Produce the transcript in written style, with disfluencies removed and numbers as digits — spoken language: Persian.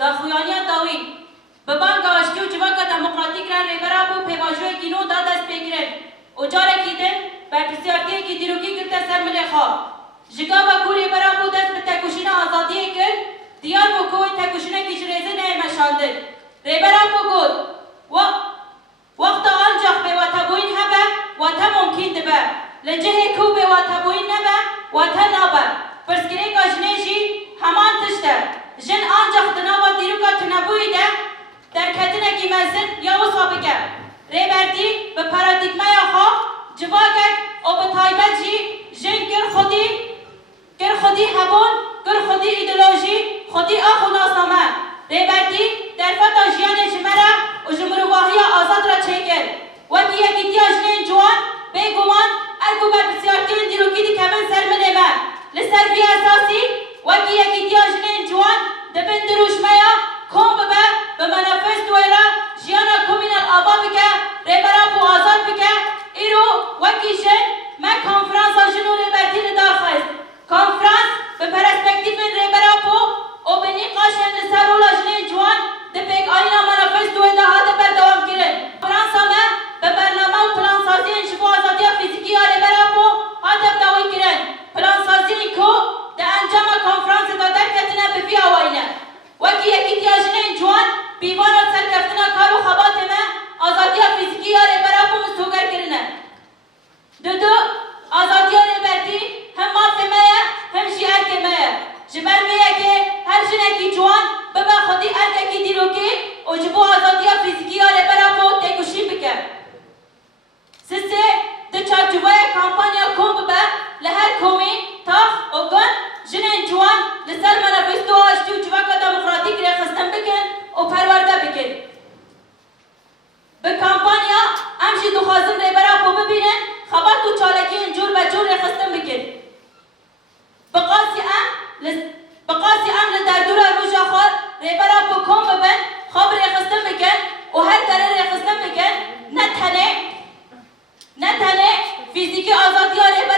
داخویانیا داوی ببان گاشتی و جواکا دموکراتیک را ریبرا بو پیواجوی گینو دا دست بگیرن و جارکی دن بر پرسیارتیه کی دیروکی کرده سر ملیخا جگاوا کو ریبرا بو دست به تکوشین آزادیه کرد دیار بو کوی تکوشینه کیش ریزه نه مشاندن ریبرا بو گود وقت آنجاق به واتبوین هبه واتا ممکن دبه لجه کو به واتبوین نبه واتا نبه پرسکره که جنیجی همان تشته جن آنجاق دناوا دیروکا تنبوی ده در کتنه کی مزن یا وصا بکه ریبردی به پارادیگمه خواه جواگک او به تایبت جی جن گر خودی هبون گر خودی ایدولوژی خودی آخو ناسنامه ریبردی در فتا جیان جمره و جمرواهی آزاد را چکر وکی یکی جنین جوان بگوان ارگو بر بسیارتی و دیروکی دی کمن سر منیمه لسر بی اساسی وکی یکی جنین جوان دبن دروشمه کم ببه به منافس دویره جیانا کومینال آبا بکه ریبرا بو آزاد بکه ایرو وکی جن من کنفرانس جنو ریبرتی ندار خواست کنفرانس به پرسپکتیف ریبرا بو او بنی قاشن لسر رولا جنین جوان دبیگ آینا منافس دویده هاده بردوام کرن فرانسا ما به برنامه و پلان سازی انشفو آزادی فیزیکی ریبرا بو هاده بدوی کرن پلان سازی کو ده انجام کنفرانس دا درکتنه بفی آوائنه وکی یکی جنین جوان بیوان و سرکفتنا کارو خبات ما آزادی فیزیکی ریبرا بو مستوگر کرنه دو آزادی ریبرتی هم مافی مایه هم جیار که مایه جبر میه که هر جنکی جوان ببا خودی ارککی دیروکی و جبو آزادی فیزیکی ریبرا بو تکوشی بکر سسه ده چارچوبای کامپانیا کم ببا لهر کومی تاخ و گن جنین جوان لسر منافستو آشتی و جواکا دموکراتیک ری خستن بکن و پرورده بکن به کامپانیا امشی دخوازم ریبرا بو ببینن خبات و چالکی انجور و جور ری خستن بکن بقاسی ام لدردور روژا خور ریبرا بو کم ببن خواب ری خستن بکن و هر دره ری خستن بکن نه تنه فیزیکی آزادی ریبرا